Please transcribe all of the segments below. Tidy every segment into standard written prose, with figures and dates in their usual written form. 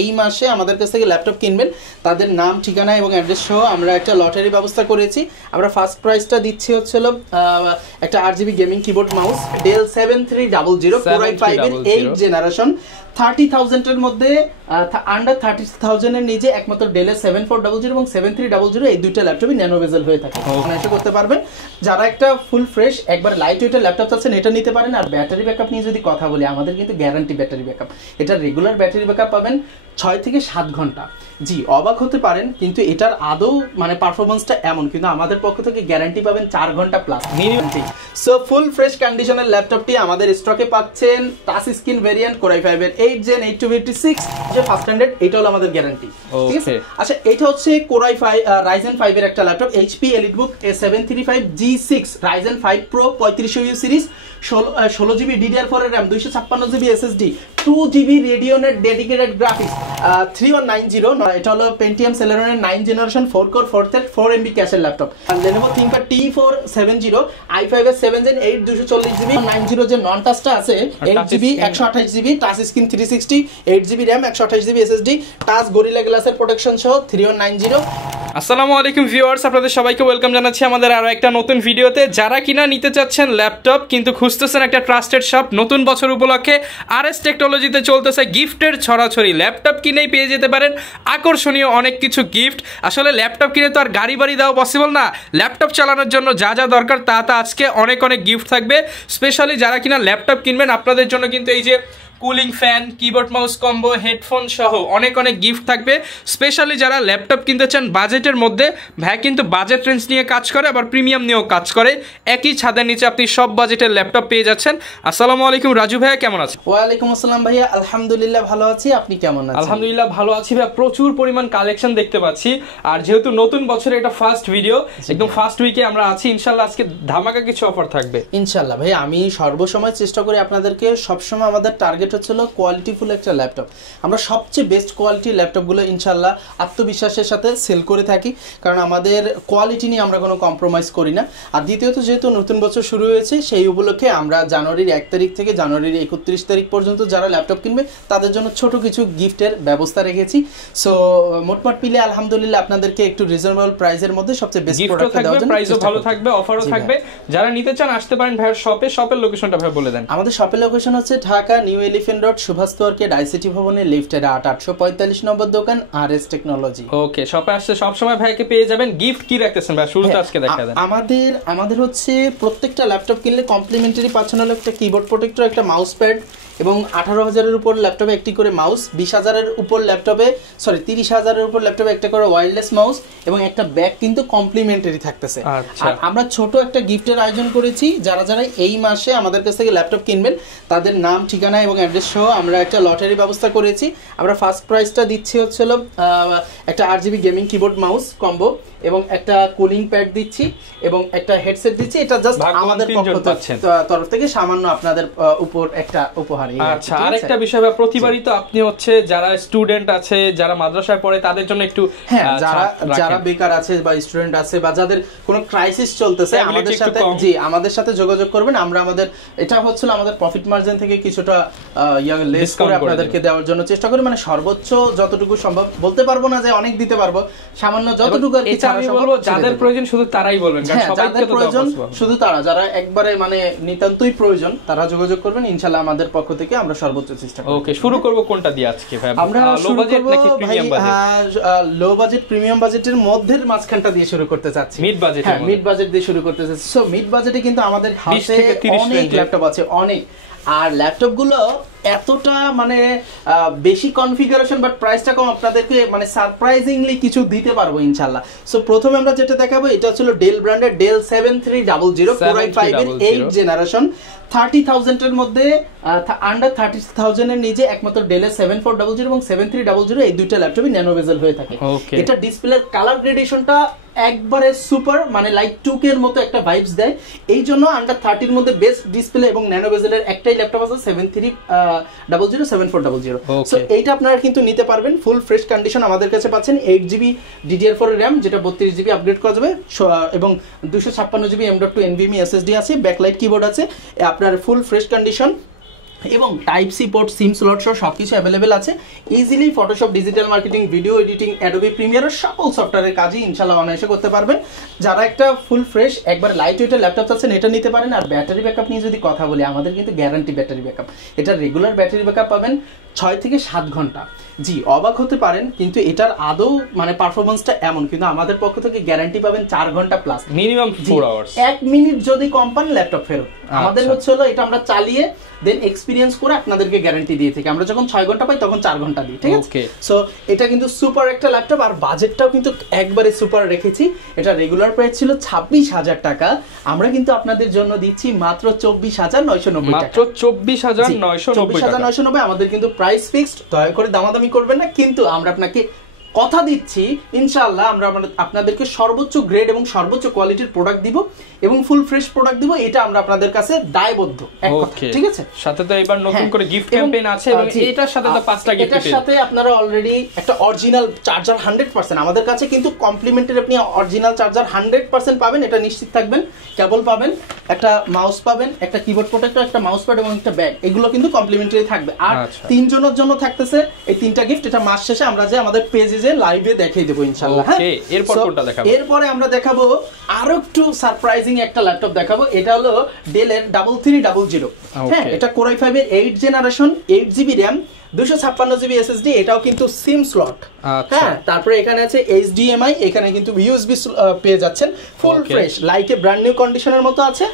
এই মাসে আমাদের কাছ থেকে ল্যাপটপ কিনবেন তাদের নাম ঠিকানা এবং অ্যাড্রেস সহ আমরা একটা লটারি ব্যবস্থা করেছি। আমরা ফার্স্ট প্রাইজটা দিচ্ছি হচ্ছিল একটা 8GB gaming keyboard mouse Dell 7300 Core i5 এর 8th জেনারেশন 30,000 এর মধ্যে আন্ডার 30,000 এর নিচে একমাত্র ডেলের 7400 এবং 7300 এই দুইটা ল্যাপটপই ন্যানো বেজেল হয়ে থাকে। অনায়াসে করতে পারবেন। যারা একটা ফুল ফ্রেশ একবার লাইট ওয়েটের ল্যাপটপ চাচ্ছেন এটা নিতে পারেন। আর ব্যাটারি ব্যাকআপ নিয়ে যদি কথা বলি, আমাদের কিন্তু গ্যারান্টি ব্যাটারি ব্যাকআপ। এটা রেগুলার ব্যাটারি ব্যাকআপ পাবেন 6 থেকে 7 ঘন্টা। জি, অবাক হতে পারেন কিন্তু এটার আদৌ মানে পারফরমেন্সটা এমন, কিন্তু আমাদের পক্ষ থেকে গ্যারান্টি পাবেন 4 ঘন্টা plus minimum. So full fresh কন্ডিশনের ল্যাপটপটি আমাদের স্টকে পাচ্ছেন। Touch screen variant Core i5 এর 8 Gen 8256 যে ফার্স্ট স্ট্যান্ডার্ড, এটা হলো আমাদের গ্যারান্টি। ঠিক আছে। আচ্ছা, এটা হচ্ছে Core i5 Ryzen 5 এর একটা laptop, HP EliteBook A735G6 Ryzen 5 Pro 3500U series, 16GB DDR4 এর RAM, 256GB SSD, 2GB Radeon এর ডেডিকেটেড গ্রাফিক্স, 3190। এটা হলো Pentium Celeron এর 9th generation 4 core 4 thread 4MB ক্যাশের ল্যাপটপ। আর Lenovo ThinkPad T470 i5 এর 7 Gen 8 240GB 90 যে নন টাচটা আছে 8GB 128GB touch screen 360 8GB RAM 128GB SSD touch gorilla গ্লাসের protection সহ 3190। আসসালামু আলাইকুম ভিউয়ার্স, আপনাদের সবাইকে ওয়েলকাম জানাচ্ছি আমাদের আরো একটা নতুন ভিডিওতে। যারা কিনা নিতে চাচ্ছেন ল্যাপটপ কিন্তু খুঁজতেছেন একটা ট্রাস্টেড শপ, নতুন বছর উপলক্ষে RS টেকনোলজিতে চলতেছে গিফটের ছড়াছড়ি। ল্যাপটপ কিনেই পেয়ে যেতে পারেন আকর্ষণীয় অনেক কিছু গিফট। আসলে ল্যাপটপ কিনে তো আর গাড়ি বাড়ি দেওয়া পসিবল না, ল্যাপটপ চালানোর জন্য যা যা দরকার তা আজকে অনেক গিফট থাকবে। স্পেশালি যারা কিনা ল্যাপটপ কিনবেন আপনাদের জন্য কিন্তু এই যে cooling fan, keyboard mouse combo, headphone সহ অনেক গিফট থাকবে। স্পেশালি যারা ল্যাপটপ কিনতে চান বাজেটের মধ্যে, ভাই কিন্তু বাজেট রেঞ্জ নিয়ে কাজ করে, আবার প্রিমিয়াম নিয়েও কাজ করে। একই ছাদের নিচে আপনি সব বাজেটের ল্যাপটপ পেয়ে যাচ্ছেন। আসসালামু আলাইকুম রাজু ভাইয়া, কেমন আছেন? ওয়ালাইকুম আসসালাম ভাইয়া, আলহামদুলিল্লাহ ভালো আছি। আপনি কেমন আছেন? আলহামদুলিল্লাহ ভালো আছি ভাইয়া, প্রচুর পরিমাণ কালেকশন দেখতে পাচ্ছি। আর যেহেতু নতুন বছরে এটা ফার্স্ট ভিডিও, একদম ফার্স্ট উইকে আমরা আছি, ইনশাআল্লাহ আজকে ধামাকা কিছু অফার থাকবে ইনশাআল্লাহ। ভাই আমি সর্বসময় চেষ্টা করি আপনাদেরকে, সবসময় আমাদের টার্গেট হচ্ছিল কোয়ালিটিফুল একটা ল্যাপটপ। আমরা সবচেয়ে বেস্ট কোয়ালিটির ল্যাপটপগুলো ইনশাআল্লাহ আত্মবিশ্বাসের সাথে সেল করে থাকি, কারণ আমাদের কোয়ালিটি নিয়ে আমরা কোনো কম্প্রোমাইজ করি না। আর দ্বিতীয়ত যেহেতু নতুন বছর শুরু হয়েছে, সেই উপলক্ষে আমরা জানুয়ারির 1 তারিখ থেকে জানুয়ারির 31 তারিখ পর্যন্ত যারা ল্যাপটপ কিনবে তাদের জন্য ছোট কিছু গিফটের ব্যবস্থা রেখেছি। সো মোটমাট পিলে আলহামদুলিল্লাহ আপনাদেরকে একটু রিজনেবল প্রাইসের মধ্যে সবচেয়ে বেস্ট প্রোডাক্ট দেওয়ার জন্য, প্রাইসও ভালো থাকবে, অফারও থাকবে। যারা নিতে চান আসতে পারেন ভাইয়ের শপে। শপের লোকেশনটা ভাই বলে দেন। আমাদের শপের লোকেশন হচ্ছে Dhaka New Elephant Road, Subhash market, ICT ভবনের লিফটের 845 নম্বর দোকান RS টেকনোলজি। ওকে, শপে আসলে সব সময় ভাইকে পেয়ে যাবেন। গিফট কি রাখতেছেন ভাই শুরুতে আজকে দেখা দেন? আমাদের হচ্ছে প্রত্যেকটা ল্যাপটপ কিনলে কমপ্লিমেন্টারি পাচ্ছেন হলো একটা কিবোর্ড প্রোটেক্টর, একটা মাউস প্যাড এবং 18,000-এর উপর ল্যাপটপে একটি করে মাউস, 20,000-এর উপর ল্যাপটপে 30,000-এর উপর ল্যাপটপে একটা করে ওয়্যারলেস মাউস এবং একটা ব্যাগ কিন্তু কমপ্লিমেন্টারি থাকতেছে। আর আমরা ছোট একটা গিফটের আয়োজন করেছি। যারা এই মাসে আমাদের কাছ থেকে ল্যাপটপ কিনবেন তাদের নাম ঠিকানা এবং অ্যাড্রেস সহ আমরা একটা লটারি ব্যবস্থা করেছি। আমরা ফার্স্ট প্রাইজটা দিচ্ছি হচ্ছিল একটা 8GB gaming keyboard mouse combo এবং একটা কুলিং প্যাড দিচ্ছি এবং একটা হেডসেট দিচ্ছি। এটা জাস্ট আমাদের তরফ থেকে সামান্য আপনাদের উপর একটা উপহার। আচ্ছা, আরেকটা বিষয় প্রতিবারই তো আপনি হচ্ছে যারা স্টুডেন্ট আছে, যারা মাদ্রাসায় পড়ে তাদের জন্য একটু, যারা বেকার আছে বা স্টুডেন্ট আছে বা যাদের কোনো ক্রাইসিস চলতেছে আমাদের সাথে যোগাযোগ করবেন। আমরা এটা হচ্ছিল আমাদের প্রফিট মার্জিন থেকে কিছুটা লেস করে আপনাদেরকে দেওয়ার জন্য চেষ্টা করি, মানে সর্বোচ্চ যতটুকু সম্ভব। বলতে পারবো না যে অনেক দিতে পারবো, সামান্য যতটুকু আর কি। আমি বলবো যাদের প্রয়োজন শুধু তারাই বলবেন, কারণ সবাইকে তো প্রয়োজন শুধু তারা, যারা একবারে মানে নিতান্তই প্রয়োজন তারা যোগাযোগ করবেন। ইনশাআল্লাহ আমাদের পক্ষ থেকে আমরা সর্বোচ্চ চেষ্টা করব। ওকে, শুরু করব কোনটা দিয়ে আজকে ভাই? আমরা লো বাজেট নাকি premium budget? Low budget premium বাজেটের মধ্যের মাঝখানটা দিয়ে শুরু করতে চাচ্ছি। মিড বাজেট, হ্যাঁ মিড বাজেট দিয়ে শুরু করতে চাচ্ছি। সো মিড বাজেটে কিন্তু আমাদের হাতে অনেক ল্যাপটপ আছে, অনেক। আর ল্যাপটপগুলো এতটা মানে বেশি কনফিগারেশন বাট প্রাইসটা কম, আপনাদেরকে মানে সারপ্রাইজিংলি কিছু দিতে পারবো ইনশাআল্লাহ। সো প্রথমে আমরা যেটা দেখাবো এটা হচ্ছে ডেল ব্র্যান্ডের ডেল 7300 Core i5 এর 8th জেনারেশন 30,000 এর মধ্যে আন্ডার 30,000 এর নিচে একমাত্র ডেলের 7400 এবং 7300 এই দুইটা ল্যাপটপই ন্যানো বেজেল হয়ে থাকে। এটা ডিসপ্লের কালার গ্রেডেশনটা একবারে সুপার, মানে লাইক 2K এর মতো একটা ভাইবস দেয়। এই জন্য আন্ডার 30 এর মধ্যে বেস্ট ডিসপ্লে এবং ন্যানো বেজেলের একটাই ল্যাপটপ আছে 7300 7400। সো এইটা আপনারা কিন্তু নিতে পারবেন ফুল ফ্রেশ কন্ডিশন। আমাদের কাছে পাচ্ছেন 8GB DDR4 RAM যেটা 32GB আপগ্রেড করা যাবে এবং 256GB M.2 NVMe SSD আছে, ব্যাকলাইট কিবোর্ড আছে, আপনার ফুল ফ্রেশ কন্ডিশন এবং type C port, SIM slot সহ সবকিছু অ্যাভেলেবেল আছে। Easily Photoshop, digital marketing, video editing, Adobe প্রিমিয়ারের সকল সফটওয়্যারের কাজই ইনশাআল্লাহ অনায়াসে করতে পারবেন। যারা একটা ফুল ফ্রেশ একবার লাইট ওয়েটের ল্যাপটপ চাচ্ছেন এটা নিতে পারেন। আর ব্যাটারি ব্যাকআপ নিয়ে যদি কথা বলি, আমাদের কিন্তু গ্যারান্টি ব্যাটারি ব্যাকআপ, এটা রেগুলার ব্যাটারি ব্যাকআপ পাবেন 6 থেকে 7 ঘন্টা। জি, অবাক হতে পারেন, কিন্তু এটার আদৌ মানে পারফরমেন্সটা এমন, কিন্তু আমাদের পক্ষ থেকে গ্যারান্টি পাবেন 4 ঘন্টা প্লাস, মিনিমাম 4 আওয়ার্স। 1 মিনিট যদি কম পান ল্যাপটপ ফেরত। আমাদের হচ্ছে হলো এটা আমরা চালিয়ে দেন এক্সপিরিয়েন্স করে আপনাদেরকে গ্যারান্টি দিয়ে থাকি। আমরা যখন 6 ঘন্টা পাই তখন 4 ঘন্টা দিই, ঠিক আছে? সো এটা কিন্তু সুপার একটা ল্যাপটপ, আর বাজেটটাও কিন্তু একবারে সুপার রেখেছি। এটা রেগুলার প্রাইস ছিল 26,000 টাকা, আমরা কিন্তু আপনাদের জন্য দিচ্ছি মাত্র 24,990 টাকা। মাত্র 24,990 আমাদের কিন্তু প্রাইস ফিক্সড, দয়া করে দামাদামি করবেন না। কিন্তু আমরা আপনাকে কথা দিচ্ছি ইনশাআল্লাহ আমরা আপনাদেরকে সর্বোচ্চ গ্রেড এবং সর্বোচ্চ কোয়ালিটির প্রোডাক্ট দিব এবং ফুল ফ্রেশ প্রোডাক্ট দিব, এটা আমরা আপনাদের কাছে দায়বদ্ধ, এক কথা, ঠিক আছে? সাথে তো এবার নতুন করে গিফট ক্যাম্পেইন আছে এবং এটার সাথে তো 5টা গিফট, এটার সাথে আপনারা অলরেডি একটা অরিজিনাল চার্জার 100%, আমাদের কাছে কিন্তু কমপ্লিমেন্টারি আপনি অরিজিনাল চার্জার 100% পাবেন, এটা নিশ্চিত থাকবেন। কেবল পাবেন, একটা মাউস পাবেন, একটা কিবোর্ড প্রোটেক্টর, একটা মাউস প্যাড এবং একটা ব্যাগ, এগুলো কিন্তু কমপ্লিমেন্টারি থাকবে। আর 3 জনের জন্য থাকতেছে এই 3টা গিফট। এটা মাস শেষে আমরা যে আমাদের পেজে যে লাইভে দেখিয়ে দেব ইনশাআল্লাহ। হ্যাঁ, এরপর কোনটা দেখাবো? এরপরে আমরা দেখাবো আরো একটু সারপ্রাইজিং একটা ল্যাপটপ দেখাবো। এটা হলো ডেলের 3300। হ্যাঁ, এটা কোর i5 এর 8 generation, 8GB RAM, 256GB SSD, এটাও কিন্তু সিম স্লট। হ্যাঁ, তারপরে এখানে আছে HDMI, এখানে কিন্তু USB পেয়ে যাচ্ছেন, full fresh like a brand new কন্ডিশনের মতো আছে।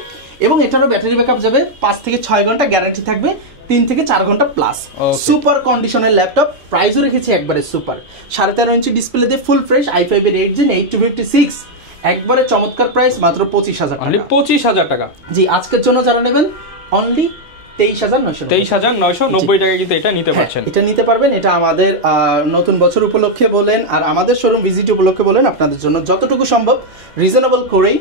এবং এটারও ব্যাটারি ব্যাকআপ যাবে 5 থেকে 6 ঘন্টা, গ্যারান্টি থাকবে 3 থেকে 4 ঘন্টা প্লাস। সুপার কন্ডিশনের ল্যাপটপ, প্রাইসও রেখেছি একবারে সুপার। 13.5 ইঞ্চি ডিসপ্লে দিয়ে ফুল ফ্রেশ i5 এর 8 Gen 8256, একবারে চমৎকার প্রাইস, মাত্র 25,000 টাকা। 25,000 টাকা। জি, আজকের জন্য যারা নেবেন অনলি 23,990 টাকা কিন্তু এটা নিতে পারছেন। এটা নিতে পারবেন। এটা আমাদের নতুন বছর উপলক্ষে বলেন আর আমাদের শোরুম ভিজিট উপলক্ষে বলেন, আপনাদের জন্য যতটুকু সম্ভব রিজনেবল করেই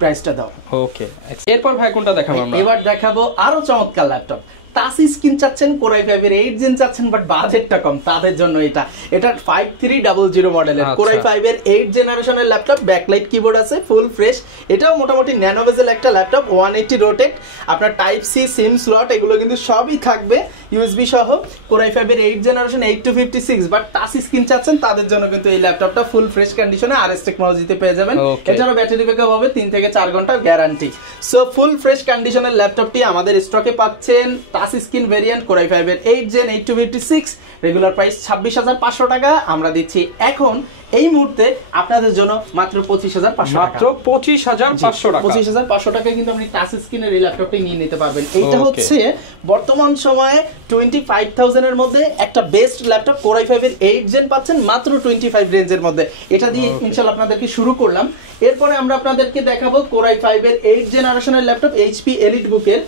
প্রাইসটা দাও। ওকে, এরপর ভাই কোনটা দেখাবো আমরা? এবার দেখাবো আরো চমৎকার ল্যাপটপ। টাচ স্ক্রিন চাচ্ছেন, কোর i5 এর 8 জেন চাচ্ছেন, বাট বাজেটটা কম, তাদের জন্য এটা 5300 মডেলের কোর i5 এর 8 জেনারেশনের ল্যাপটপ, ব্যাকলাইট কিবোর্ড আছে, ফুল ফ্রেশ। এটাও মোটামুটি ন্যানো বেজেল একটা ল্যাপটপ, 180 রোটেট, আপনার টাইপ সি, সিম স্লট এগুলো কিন্তু সবই থাকবে USB সহ। কোর i5 এর 8 জেনারেশন 8256, বাট টাচ স্ক্রিন চাচ্ছেন তাদের জন্য কিন্তু এই ল্যাপটপটা ফুল ফ্রেশ কন্ডিশনে RS টেকনোলজিতে পেয়ে যাবেন। এটারও ব্যাটারি ব্যাকআপ হবে 3 থেকে 4 ঘন্টা, গ্যারান্টি। সো ফুল ফ্রেশ কন্ডিশনের ল্যাপটপটি আমাদের স্টকে পাচ্ছেন। Touch screen variant core i5 এর 8 Gen 8256, রেগুলার প্রাইস 26,500 টাকা, আমরা দিচ্ছি এখন এই মুহূর্তে আপনাদের জন্য মাত্র 25,500 টাকা। মাত্র 25,500 টাকা। 25,500 টাকায় কিন্তু আপনি টাচ স্ক্রিনের এই ল্যাপটপটি নিয়ে নিতে পারবেন। এইটা হচ্ছে বর্তমান সময়ে 25,000 এর মধ্যে একটা বেস্ট ল্যাপটপ। কোর i5 এর 8 Gen পাচ্ছেন মাত্র 25 রেঞ্জের মধ্যে। এটা দিয়ে ইনশাআল্লাহ আপনাদেরকে শুরু করলাম। এরপরে আমরা আপনাদেরকে দেখাবো কোর i5 এর 8 জেনারেশনের ল্যাপটপ, HP EliteBook-এর।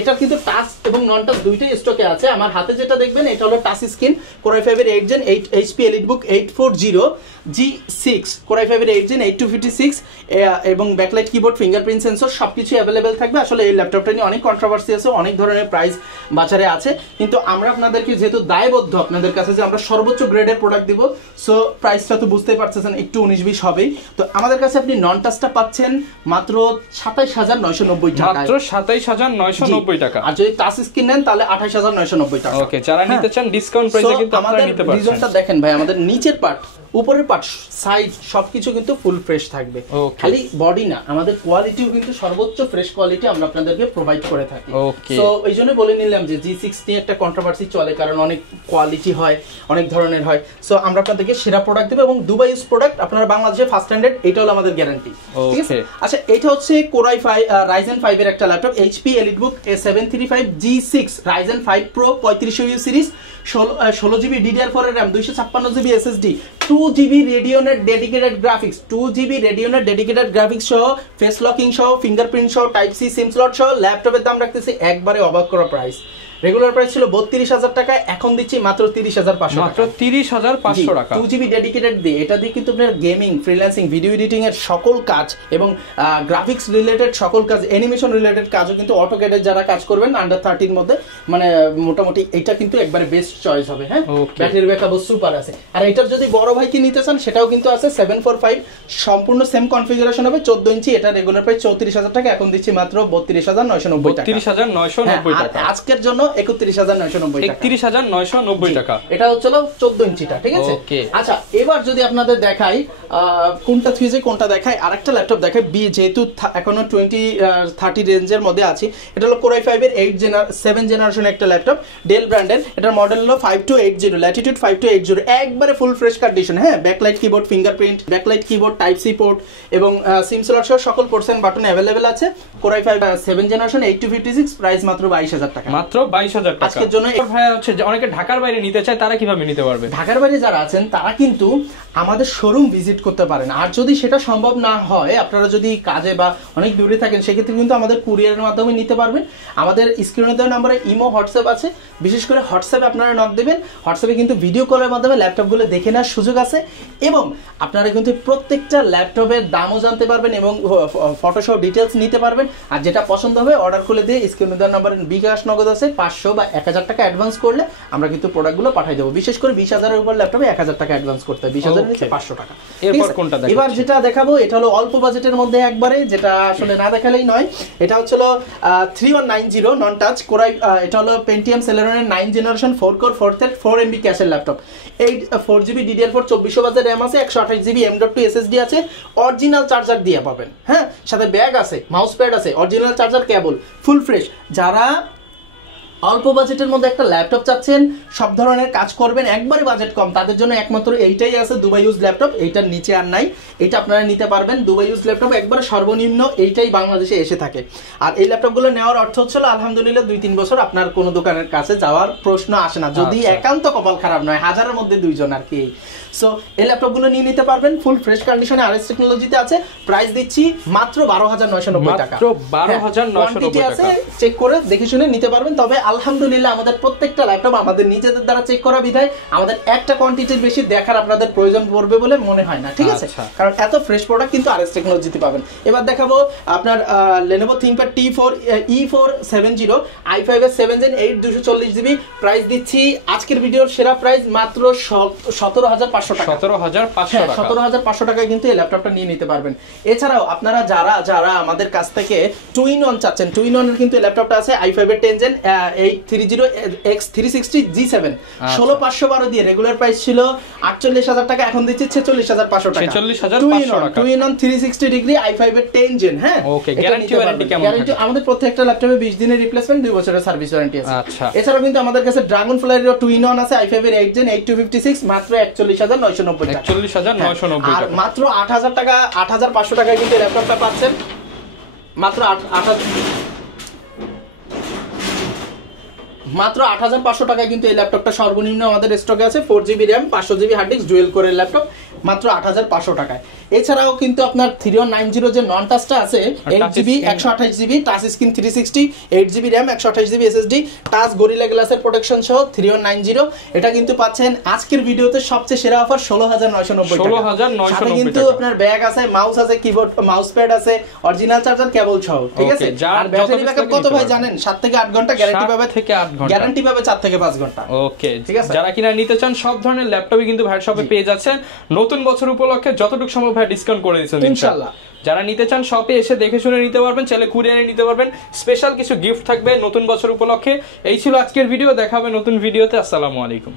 এটা কিন্তু টাচ এবং নন টাচ দুইটাই স্টকে আছে। আমার হাতে যেটা দেখবেন এটা হলো টাচ স্ক্রিন, কোর i5 এর 8 Gen HP EliteBook 840G6, core i5 এর 8 Gen 8256, এবং ব্যাকলাইট কিবোর্ড, ফিঙ্গারপ্রিন্ট সেন্সর সবকিছু অ্যাভেলেবেল থাকবে। আসলে এই ল্যাপটপটা নিয়ে অনেক কন্ট্রোভার্সি আছে, অনেক ধরনের প্রাইস বাজারে আছে, কিন্তু আমরা আপনাদেরকে যেহেতু দায়বদ্ধ আপনাদের কাছে যে আমরা সর্বোচ্চ গ্রেডের প্রোডাক্ট দিব, সো প্রাইসটা তো বুঝতেই পারছেন একটু 19-20 হবেই। তো আমাদের কাছে আপনি নন টাচটা পাচ্ছেন মাত্র 27,990 টাকা। মাত্র 27,990 টাকা। আর যদি টাচ স্ক্রিন নেন তাহলে 28,990 টাকা। ওকে, যারা নিতে চান ডিসকাউন্ট প্রাইসে কিন্তু আপনারা নিতে পারবেন। রিজনটা দেখেন ভাই, আমাদের নিচের পার্ট, উপরের পার্ট, সাইজ সবকিছু কিন্তু ফুল ফ্রেশ থাকবে। খালি বডি না, আমাদের কোয়ালিটিও কিন্তু সর্বোচ্চ ফ্রেশ কোয়ালিটি আমরা আপনাদেরকে প্রোভাইড করে থাকি। সো এই জন্য বলে নিলাম যে G6 নিয়ে একটা কন্ট্রোভার্সি চলে, কারণ অনেক কোয়ালিটি হয়, অনেক ধরনের হয়। সো আমরা আপনাদেরকে সেরা প্রোডাক্ট দেব এবং দুবাই ইউজ প্রোডাক্ট আপনারা বাংলাদেশে ফার্স্ট হ্যান্ডেড, এটা হলো আমাদের গ্যারান্টি। ঠিক আছে? আচ্ছা, এটা হচ্ছে কোর i5 Ryzen 5 এর একটা laptop, HP EliteBook A735G6 Ryzen 5 Pro 3500U series, 16GB DDR4 এর RAM, 256GB SSD, 2GB Radeon-এর ডেডিকেটেড গ্রাফিক্স, 2GB Radeon-এর ডেডিকেটেড গ্রাফিক্স সহ, ফেস লকিং সহ, ফিঙ্গারপ্রিন্ট সহ, টাইপ সি, সিম স্লট সহ ল্যাপটপের দাম রাখতেছি একবারে অবাক করা প্রাইস। রেগুলার প্রাইস ছিল 32,000 টাকা, এখন দিচ্ছি মাত্র 30,500 টাকা। মাত্র 30,500 টাকা। 2GB ডেডিকেটেড দিয়ে এটা দিয়ে কিন্তু আপনার গেমিং, ফ্রিল্যান্সিং, ভিডিও এডিটিং এর সকল কাজ এবং গ্রাফিক্স রিলেটেড সকল কাজ, অ্যানিমেশন রিলেটেড কাজও কিন্তু অটোক্যাডের যারা কাজ করবেন আন্ডার 30 মধ্যে, মানে মোটামুটি এটা কিন্তু একবারে বেস্ট চয়েস হবে। হ্যাঁ, ব্যাটারি ব্যাকআপ সুপার আছে। আর এটার যদি বড় ভাই কি নিতে চান সেটাও কিন্তু আছে, 745, সম্পূর্ণ সেম কনফিগারেশন হবে, 14 ইঞ্চি। এটা রেগুলার প্রাইস 34,000 টাকা, এখন দিচ্ছি মাত্র 32,990 টাকা। 32,990 টাকা। আজকের জন্য 31,990 টাকা। 31,990 টাকা। এটা হচ্ছিল 14 ইঞ্চিটা, ঠিক আছে? আচ্ছা, এবার যদি আপনাদের দেখাই কোনটা থুইজে কোনটা দেখাই, আরেকটা ল্যাপটপ দেখাই যেহেতু এখনো 2030 রেঞ্জের মধ্যে আছি। এটা হলো Core i5 এর 7 জেনারেশন একটা ল্যাপটপ, ডেল ব্র্যান্ডের। এটার মডেল হলো 5280, ল্যাটিটিউড 5280, একবারে ফুল ফ্রেশ কন্ডিশন। হ্যাঁ, backlight keyboard, fingerprint, backlight keyboard, type C port এবং সিম স্লট সহ সকল পোর্টস এন্ড বাটন अवेलेबल আছে। Core i5 7 জেনারেশন 8256, প্রাইস মাত্র 22,000 টাকা। মাত্র 22,000 টাকা আজকের জন্য। ভাই হচ্ছে অনেকে ঢাকার বাইরে নিতে চায়, তারা কিভাবে নিতে পারবে? ঢাকার বাইরে যারা আছেন তারা কিন্তু আমাদের শোরুম ভিজিট করতে পারেন। আর যদি সেটা সম্ভব না হয়, আপনারা যদি কাজে বা অনেক দূরে থাকেন, সেক্ষেত্রে কিন্তু আমাদের কুরিয়ারের মাধ্যমে নিতে পারবেন। আমাদের স্ক্রিনে দেওয়া নাম্বারে ইমো, হোয়াটসঅ্যাপ আছে। বিশেষ করে হোয়াটসঅ্যাপে আপনারা নক দেবেন। হোয়াটসঅ্যাপে কিন্তু ভিডিও কলের মাধ্যমে ল্যাপটপগুলো দেখে নেওয়ার সুযোগ আছে এবং আপনারা কিন্তু প্রত্যেকটা ল্যাপটপের দামও জানতে পারবেন এবং ফটোসহ ডিটেলস নিতে পারবেন। আর যেটা পছন্দ হবে অর্ডার করে দিয়ে স্ক্রিনে দেওয়া নাম্বারে বিকাশ নগদ আছে, 500 বা 1000 টাকা অ্যাডভান্স করলে আমরা কিন্তু প্রোডাক্টগুলো পাঠিয়ে দেবো। বিশেষ করে 20,000 এর উপর ল্যাপটপে 1000 টাকা অ্যাডভান্স করতে হয়, 20,000 নিচে 500 টাকা। এরপর কোনটা দেখাবো? এবার যেটা দেখাবো এটা হলো অল্প বাজেটের মধ্যে একবারে, যেটা আসলে না দেখালেই নয়। এটা হচ্ছিল 3190 নন টাচ কোরাই। এটা হলো পেন্টিয়াম সেলেরনের 9 জেনারেশন 4 কোর 4 থ্রেড 4 MB ক্যাশের ল্যাপটপ। 4GB DDR4 2400 বাজের RAM আছে, 128GB M.2 SSD আছে, অরিজিনাল চার্জার দিয়ে পাবেন। হ্যাঁ, সাথে ব্যাগ আছে, মাউস প্যাড আছে, অরিজিনাল চার্জার, কেবল ফুল ফ্রেশ। যারা অল্প বাজেটের মধ্যে একটা ল্যাপটপ চাচ্ছেন, সব ধরনের কাজ করবেন, একবারে বাজেট কম, তাদের জন্য একমাত্র এইটাই আছে, দুবাই ইউজ ল্যাপটপ। এইটার নিচে আর নাই, এটা আপনারা নিতে পারবেন। দুবাই ইউজ ল্যাপটপ একবারে সর্বনিম্ন এইটাই বাংলাদেশে এসে থাকে। আর এই ল্যাপটপগুলো নেওয়ার অর্থ হচ্ছিল আলহামদুলিল্লাহ 2-3 বছর আপনার কোনো দোকানের কাছে যাওয়ার প্রশ্ন আসে না, যদি একান্ত কপাল খারাপ নয়, হাজারের মধ্যে 2 জন আর কি। সো এই ল্যাপটপগুলো নিয়ে নিতে পারবেন, ফুল ফ্রেশ কন্ডিশনে আরএস টেকনোলজিতে আছে। প্রাইস দিচ্ছি মাত্র 12,990 টাকা। মাত্র 12,990 টাকা। চেক করে দেখে শুনে নিতে পারবেন। তবে আলহামদুলিল্লাহ আমাদের প্রত্যেকটা ল্যাপটপ আমাদের নিজেদের দ্বারা চেক করা বিধায় আমাদের একটা কোয়ান্টিটির বেশি দেখার আপনাদের প্রয়োজন পড়বে বলে মনে হয় না, ঠিক আছে? কারণ এত ফ্রেশ প্রোডাক্ট কিন্তু আরএস টেকনোলজিতে পাবেন। এবার দেখাবো আপনার Lenovo ThinkPad T4 E470 i5 এর 7 Gen 8 240GB। প্রাইস দিচ্ছি আজকের ভিডিওর সেরা প্রাইস মাত্র 17,500 টাকা। 17,500 টাকায় কিন্তু এই ল্যাপটপটা নিয়ে নিতে পারবেন। এছাড়াও আপনারা যারা আমাদের কাছ থেকে 2-in-1 চাচ্ছেন, 2-in-1 এর কিন্তু এই ল্যাপটপটা আছে i5 এর 10 Gen 830X360 G7 16,512 দিয়ে রেগুলার প্রাইস ছিল 48,000 টাকা, এখন দিচ্ছি 46,500 টাকা। 46,500 টাকা 2-in-1 360 ডিগ্রি i5 এর 10 Gen। হ্যাঁ, ওকে। গ্যারান্টি ওয়ারেন্টি কেমন? গ্যারান্টি আমাদের প্রত্যেকটা ল্যাপটপে 20 দিনের রিপ্লেসমেন্ট, 2 বছরের সার্ভিস ওয়ারেন্টি আছে। আচ্ছা। এছাড়াও কিন্তু আমাদের কাছে Dragonfly এর 2-in-1 আছে i5 এর 8 Gen 8256, মাত্র 41,990 টাকা। 41,990 আর টাকা। মাত্র 8,000 টাকা 8,500 টাকায় কিন্তু ল্যাপটপটা পাচ্ছেন। মাত্র 8,500 টাকায় কিন্তু এই ল্যাপটপটা সর্বনিম্ন আমাদের স্টকে আছে। 4GB RAM 500GB hard disc dual কোরের ল্যাপটপ, মাত্র 8,500 টাকায়। এছাড়াও কিন্তু আপনার 3190 যে নন টাচটা আছে, 8GB 128GB touch screen 360, 8GB RAM 128GB SSD, touch gorilla গ্লাসের প্রোটেকশন সহ 3190। এটা কিন্তু পাচ্ছেন আজকের ভিডিওতে সবচেয়ে সেরা অফার 16,990 টাকা। 16,990 কিন্তু আপনার ব্যাগ আছে, মাউস আছে, কিবোর্ড মাউস প্যাড আছে, অরিজিনাল চার্জার, কেবল সহ, ঠিক আছে? আর ব্যাটারি ব্যাকআপ কত ভাই জানেন? 7 থেকে 8 ঘন্টা গ্যারান্টি পাবে, 7 থেকে 8 ঘন্টা গ্যারান্টি পাবে 4 থেকে 5 ঘন্টা। ওকে, ঠিক আছে। যারা কিনা নিতে চান সব ধরনের ল্যাপটপই কিন্তু ভাই শপে পেয়ে যাচ্ছেন। নতুন বছর উপলক্ষে যতটুকু সম্ভব ভাই ডিসকাউন্ট করে দিচ্ছেন ইনশাআল্লাহ। যারা নিতে চান শপে এসে দেখে শুনে নিতে পারবেন, চাইলে কুরিয়ারে নিতে পারবেন। স্পেশাল কিছু গিফট থাকবে নতুন বছর উপলক্ষে। এই ছিল আজকের ভিডিও, দেখা হবে নতুন ভিডিওতে। আসসালামু আলাইকুম।